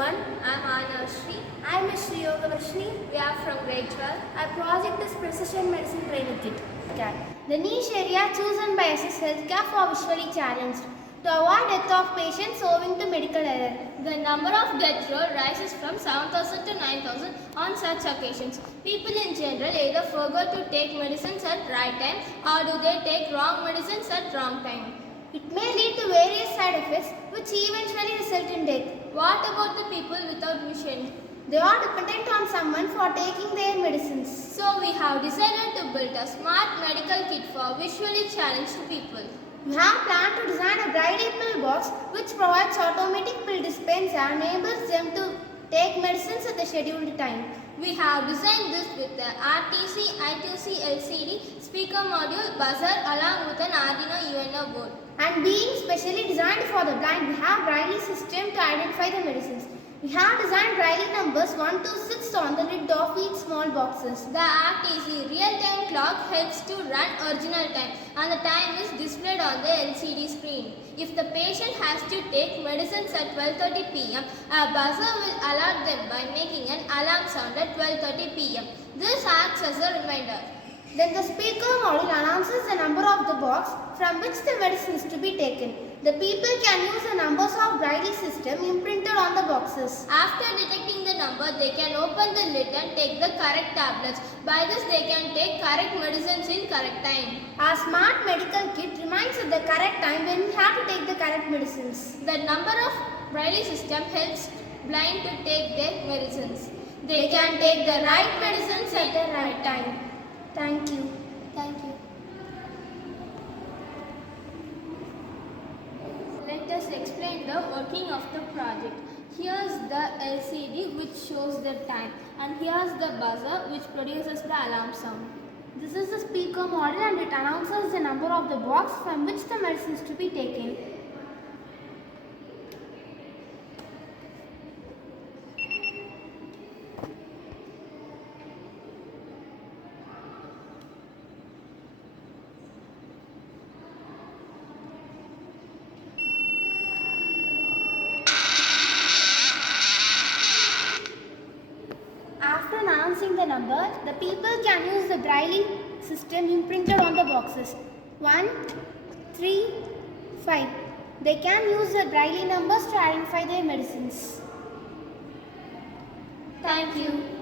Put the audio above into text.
everyone. I'm Anashri. I'm Ms. Yogavarshini. We are from grade 12. Our project is Precision Medicine Training Kit. The niche area chosen by us is healthcare for visually challenged to avoid death of patients owing to medical error. The number of death roll rises from 7,000 to 9,000 on such occasions. People in general either forget to take medicines at right time or do they take wrong medicines at wrong time. It may lead to various side effects which eventually result in death. What about the people without vision? They are dependent on someone for taking their medicines. So we have decided to build a smart medical kit for visually challenged people. We have planned to design a Braille pill box which provides automatic pill dispense and enables them to take medicines at the scheduled time. We have designed this with the RTC I2C LCD speaker module, buzzer along with an Arduino UNO board. And being specially designed for the blind, we have Braille system to identify the medicines. We have designed Braille numbers 1 to 6 on the lid of each small boxes. The RTC real-time clock helps to run original time and the time is displayed on the LCD screen. If the patient has to take medicines at 12:30 p.m., a buzzer will alert them by making an alarm sound at 12:30 p.m. This acts as a reminder. Then the speaker module announces the number of the box from which the medicine is to be taken. The people can use the numbers of Braille system imprinted on the boxes. After detecting the number, they can open the lid and take the correct tablets. By this, they can take correct medicines in correct time. Our smart medical kit reminds at the correct time when we have to take the correct medicines. The number of Braille system helps blind to take their medicines. They can take the right medicines at the right time. Thank you. Thank you. Let us explain the working of the project. Here's the LCD which shows the time and here's the buzzer which produces the alarm sound. This is the speaker model and it announces the number of the box from which the medicine is to be taken. After announcing the number, the people can use the Braille system imprinted on the boxes 1, 3, 5. They can use the Braille numbers to identify their medicines. Thank you.